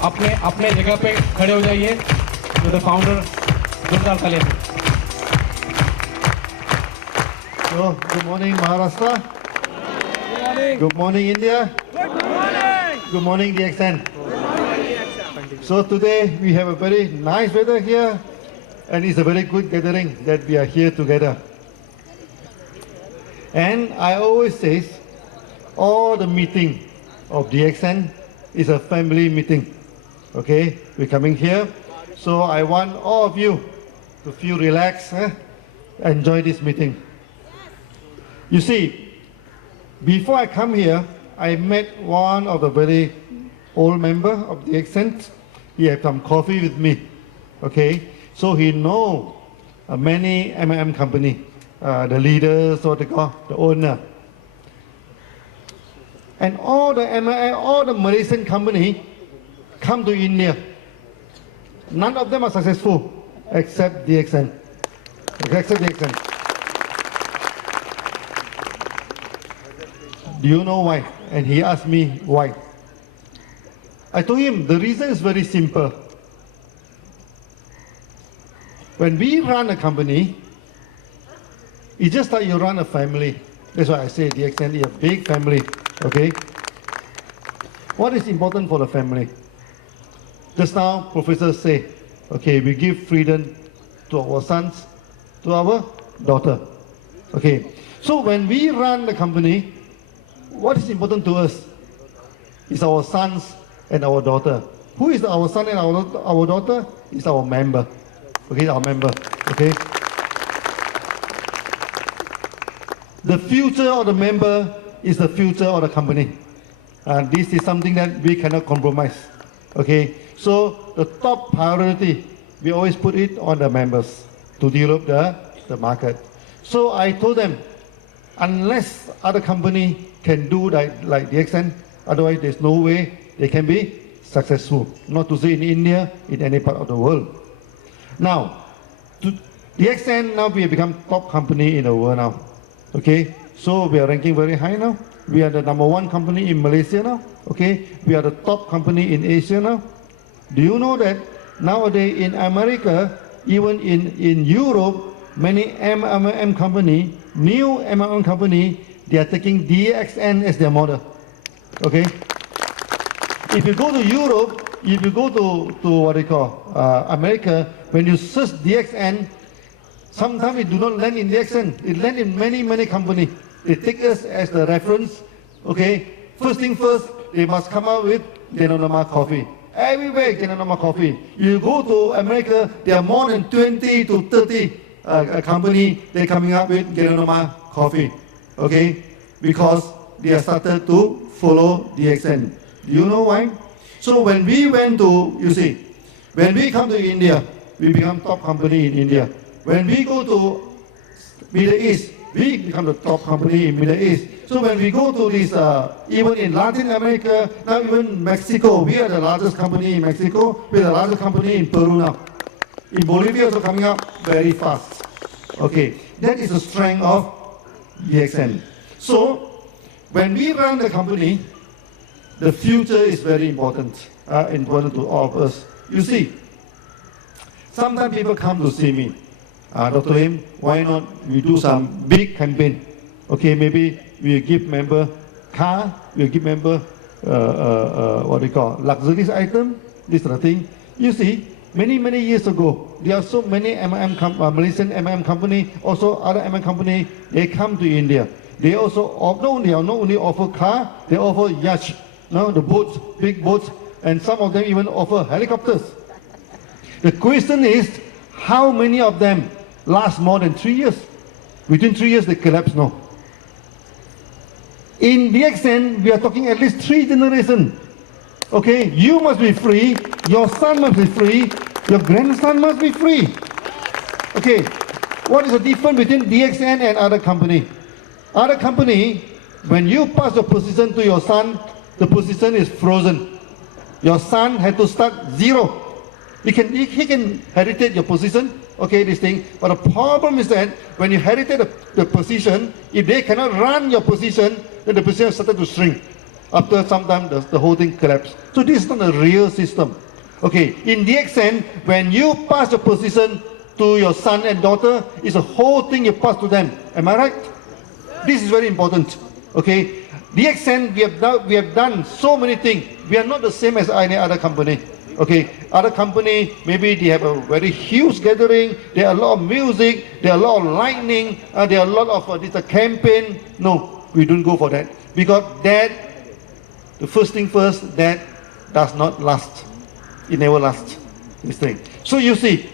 अपने अपने जगह पे खड़े हो जाइए टू द फाउंडर जोरदार तालियां So, good morning, Maharashtra. Good morning. Good morning, India. Good morning. Good morning, DXN. So today we have a very nice weather here, and it's a very good gathering that we are here together. And I always say, all the meeting of DXN is a family meeting. Okay, we're coming here, so I want all of you to feel relaxed, enjoy this meeting. You see, before I come here, I met one of the very old member of DXN. He had some coffee with me. Okay, so he know many M&M company, the leaders or the owner. And all the M&M, all the Malaysian company come to India. None of them are successful except DXN. Except DXN. Do you know why? And he asked me why. I told him the reason is very simple. When we run a company, it's just like you run a family. That's why I say DXN is a big family. Okay? What is important for the family? Just now, Professor said, okay, we give freedom to our sons, to our daughter. Okay, so when we run the company, what is important to us is our sons and our daughter. Who is our son and our daughter? Is our member. Okay, our member. Okay. The future of the member is the future of the company. This is something that we cannot compromise. Okay, so the top priority, we always put it on the members to develop the market. So I told them, unless other company can do like DXN, otherwise there's no way they can be successful. Not to say in India, in any part of the world. Now, DXN now we have become top company in the world now. Okay, so we are ranking very high now. We are the #1 company in Malaysia now. Okay, we are the top company in Asia now. Do you know that nowadays in America, even in Europe, many M&M company, new M&M company, they are taking DXN as their model. Okay. If you go to Europe, if you go to what they call America, when you search DXN, sometimes it do not land in DXN. It land in many companies. They take us as the reference. Okay. First thing first, they must come out with Genonoma coffee. Everywhere Genonoma coffee. You go to America, there are more than 20 to 30 company. They're coming up with Genonoma coffee. Okay, because they have started to follow DXN. Do you know why? So when we went to, you see, when we come to India, we become top company in India. When we go to Middle East, we become the top company in Middle East. So when we go to this, even in Latin America, now even Mexico, we are the largest company in Mexico. We are the largest company in Peru now. In Bolivia, also coming up very fast. Okay, that is the strength of DXN. So when we run the company, the future is very important, important to all of us. You see, sometimes people come to see me, Dr. Him, why not we do some big campaign? Okay, maybe we give member car, we give member what they call luxurious item, this sort of thing. You see, many years ago, there are so many Malaysian M&M company, also other M&M company, they come to India. They also not only offer car, they offer yacht, the boats, big boats, and some of them even offer helicopters. The question is, how many of them last more than 3 years? Within 3 years, they collapse now. In DXN, we are talking at least 3 generations. Okay, you must be free, your son must be free, your grandson must be free. Okay, what is the difference between DXN and other company? Other company, when you pass the position to your son, the position is frozen. Your son had to start zero. He can inherit your position, okay, this thing. But the problem is that when you inherit the position, if they cannot run your position, then the position started to shrink. After some time, the whole thing collapsed. So this is not a real system. Okay, in DXN, when you pass the position to your son and daughter, it's a whole thing you pass to them. Am I right? This is very important. Okay, DXN, we have done so many things. We are not the same as any other company. Okay, other company, maybe they have a very huge gathering, there are a lot of music, there are a lot of lightning, there are a lot of this campaign. No, we don't go for that. Because that, the first thing first, that does not last. It never lasts, this thing. So you see,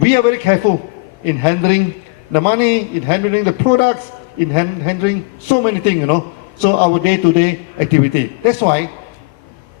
we are very careful in handling the money, in handling the products, in handling so many things, you know. So our day-to-day activity. That's why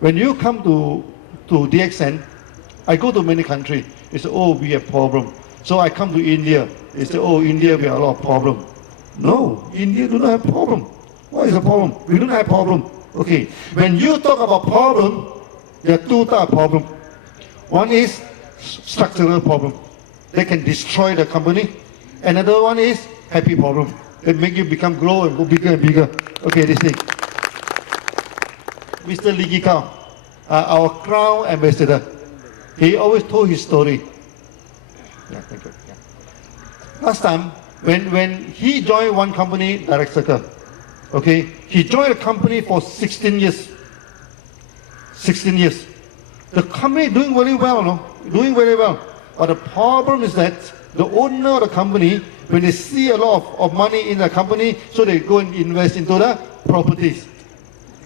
when you come to DXN, I go to many countries. They say, oh, we have problem. So I come to India. They say, oh, India, we have a lot of problem. No, India do not have problem. What is the problem? We don't have problem. Okay, when you talk about problem, there are two types of problem. One is structural problem. They can destroy the company. Another one is happy problem. They make you grow and go bigger and bigger. Okay, this thing. Mr. Lee Kee-Kao, our Crown Ambassador, he always told his story. Yeah, thank you. Yeah. Last time, when he joined one company, Direct Circle, okay, he joined a company for 16 years. 16 years. The company doing very well, no? Doing very well. But the problem is that the owner of the company, when they see a lot of money in the company, so they go and invest into the properties.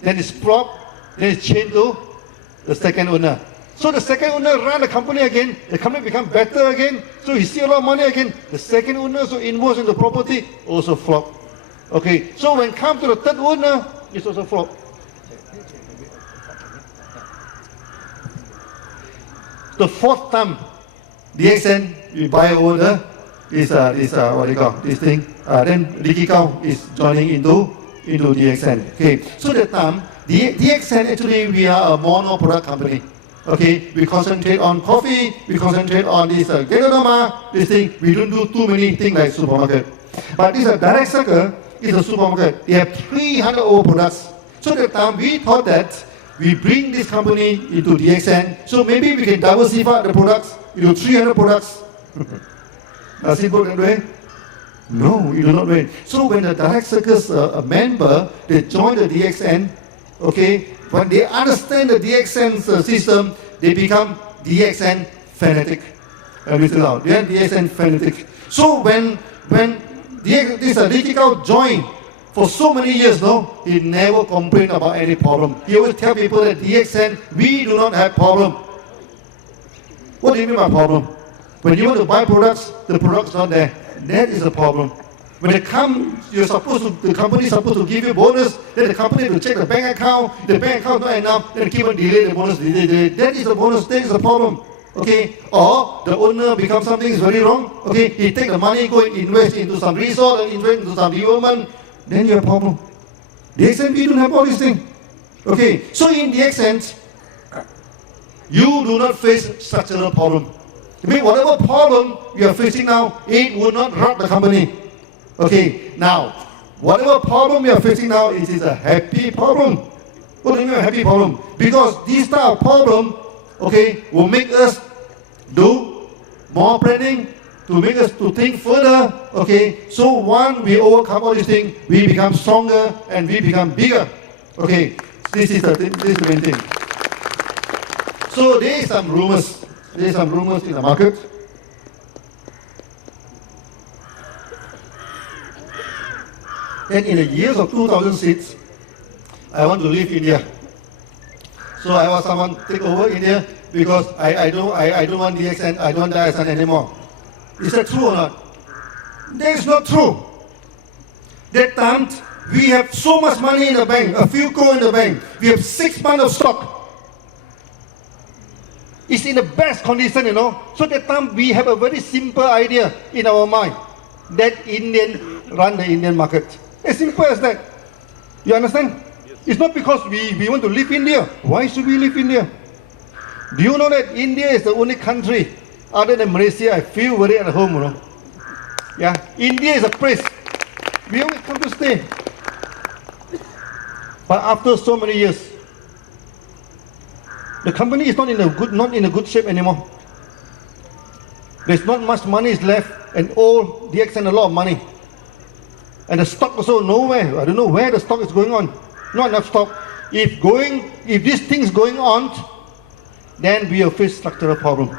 Then it's flop, then it's changed to the second owner. So the second owner run the company again, the company become better again, so he see a lot of money again. The second owner also invest in the property, also flop. Okay, so when come to the third owner, it's also flop. The fourth time, DXN, we buy over this what do you call this thing? Then Lee Kee-Kao is joining into DXN. Okay, so that time, DXN actually we are a mono product company. Okay, we concentrate on coffee, we concentrate on this Geronoma, this thing. We don't do too many things like supermarket. But this Direct Circle is a supermarket. They have 300 over products. So that time we thought that we bring this company into DXN, so maybe we can diversify the products into 300 products. Does it work that way? No, you do not win. So when the Direct Circle's a member, they join the DXN, okay, when they understand the DXN's system, they become DXN fanatic. Listen out, they are DXN fanatic. So when this Lee Kee-Kao joined, for so many years, no, he never complained about any problem. He always tell people that DXN, we do not have problem. What do you mean by problem? When you want to buy products, the product's not there. That is the problem. When they come, the company is supposed to give you bonus, then the company will check the bank account not enough, then keep on delay the bonus, delay. That is the bonus, that is the problem. Okay, or the owner becomes something is very wrong, okay, he take the money, go and invest into some resort, invest into some development, then you have a problem. DXN, we don't have all these things. Okay, so in DXN, you do not face structural problem. I mean, whatever problem you are facing now, it will not rock the company. Okay, now, whatever problem you are facing now, it is a happy problem. What do you mean a happy problem? Because this type of problem, okay, will make us do more planning, to make us to think further, okay. So once we overcome all these things, we become stronger and we become bigger. Okay, this is the main thing. So there is some rumors. There is some rumors in the market. Then in the years of 2006, I want to leave India. So I want someone to take over India because I don't want DXN, I don't want DXN anymore. Is that true or not? That is not true. That time, we have so much money in the bank, a few crore in the bank. We have 6 months of stock. It's in the best condition, you know. So that time, we have a very simple idea in our mind. That Indian run the Indian market. As simple as that. You understand? It's not because we want to leave India. Why should we leave India? Do you know that India is the only country other than Malaysia I feel very at home, you know? Yeah, India is a place we always come to stay. But after so many years, the company is not in a good shape anymore. There's not much money is left, and all DXN a lot of money. And the stock also nowhere. I don't know where the stock is going on. Not enough stock. If this thing is going on, then we will face structural problem.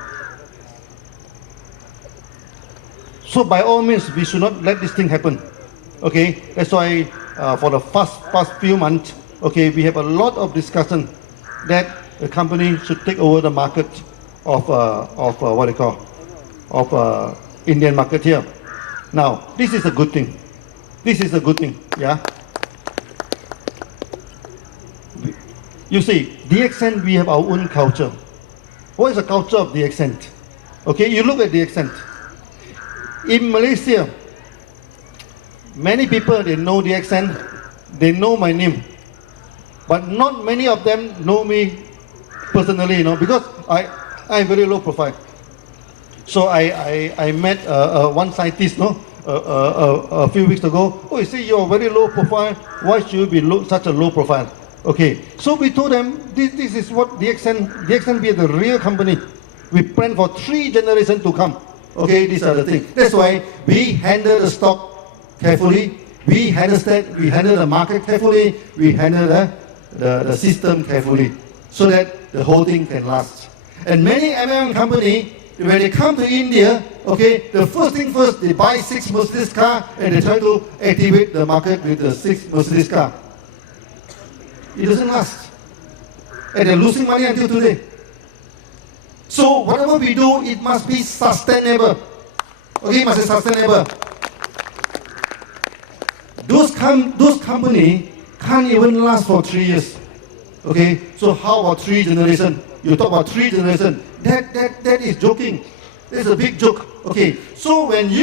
So by all means, we should not let this thing happen. Okay, that's why for the past few months, okay, we have a lot of discussion that the company should take over the market of what they call of Indian market here. Now, this is a good thing. This is a good thing. Yeah. You see, DXN, we have our own culture. What is the culture of DXN? Okay, you look at DXN. In Malaysia, many people, they know DXN, they know my name, but not many of them know me personally, you know, because I'm very low profile. So I met one scientist, no, a few weeks ago. Oh, you see, you're very low profile. Why should you be such a low profile? Okay, so we told them this is what DXN be the real company. We plan for 3 generations to come. Okay, these are the things. That's why we handle the stock carefully. We handle the market carefully. We handle the system carefully, so that the whole thing can last. And many American company, when they come to India, okay, the first thing first, they buy 6 Mercedes car and they try to activate the market with the 6 Mercedes car. It doesn't last. And they're losing money until today. So whatever we do, it must be sustainable. Okay, it must be sustainable. Those companies can't even last for 3 years. Okay, so how about 3 generations? You talk about 3 generations. That is joking. That's a big joke. Okay, so when you